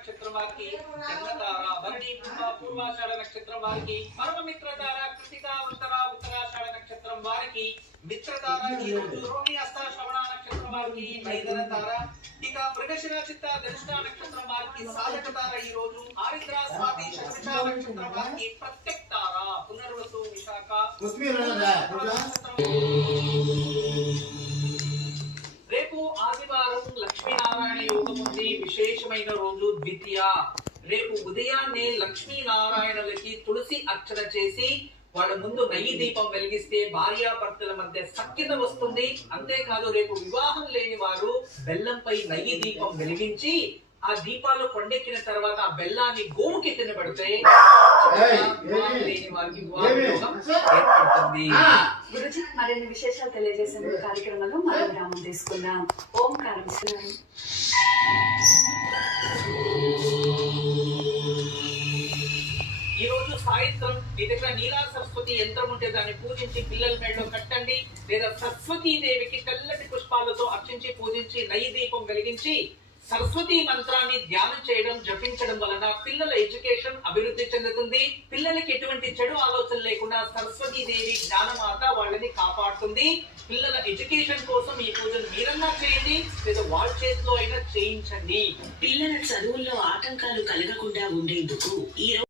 నక్షత్రం వారికి జన్మతార, భరణి, కుంభ, పూర్వాషాఢ నక్షత్రం వారికి పరమమిత్రతార, కృతిక, ఉత్తర, ఉత్తరాషాఢ నక్షత్రం వారికి మిత్రతార, ఈ రోజు రోహిణి, హస్త, శ్రవణ నక్షత్రం వారికి నైదన తార, ఇక మృగశిర, చిత్త, ధనిష్ట నక్షత్రం వారికి సాధక తార, ఈ రోజు ఆరిద్ర, స్వాతి, శతభిష నక్షత్రం వారికి ప్రత్యక్ తార, పునర్వసు, విశాఖ రేపు ఆదివారం లక్ష్మీనారాయణ యోగం ఉంది. విశేషమైన రోజు ద్వితీయ. రేపు ఉదయాన్నే లక్ష్మీనారాయణులకి తులసి అర్చన చేసి వాళ్ళ ముందు నెయ్యి దీపం వెలిగిస్తే భార్యాభర్తల మధ్య సఖ్యత వస్తుంది. అంతేకాదు రేపు వివాహం లేని వారు బెల్లంపై నెయ్యి దీపం వెలిగించి ఆ దీపాలు కొండెక్కిన తర్వాత ఆ బెల్లాన్ని గోవుకి తినబడితే లేని వారికి వివాహం ఏర్పడుతుంది. గురుజీ మరిన్ని విశేషాలు తెలియజేసే కార్యక్రమంలో మనం విరామం తీసుకున్నాం. ఓంకారం ఇస్తున్నారు. ఈ రోజు సాయంత్రం మీ దగ్గర నీలా సరస్వతి యంత్రం ఉంటే దాన్ని పూజించి పిల్లల మెడలో కట్టండి. లేదా సరస్వతీ దేవికి తెల్లటి పుష్పాలతో అర్చించి పూజించి నెయ్యి దీపం వెలిగించి సరస్వతి మంత్రాన్ని ధ్యానం చేయడం, జపించడం వలన పిల్లల ఎడ్యుకేషన్ అభివృద్ధి చెందుతుంది. పిల్లలకి ఎటువంటి చెడు ఆలోచన లేకుండా సరస్వతీ దేవి జ్ఞానమాత వాళ్ళని కాపాడుతుంది. పిల్లల ఎడ్యుకేషన్ కోసం ఈ పూజను మీరన్నా చేయండి, లేదా వాళ్ళ చేతిలో అయినా చేయించండి. పిల్లల చదువుల్లో ఆటంకాలు కలగకుండా ఉండేందుకు ఈ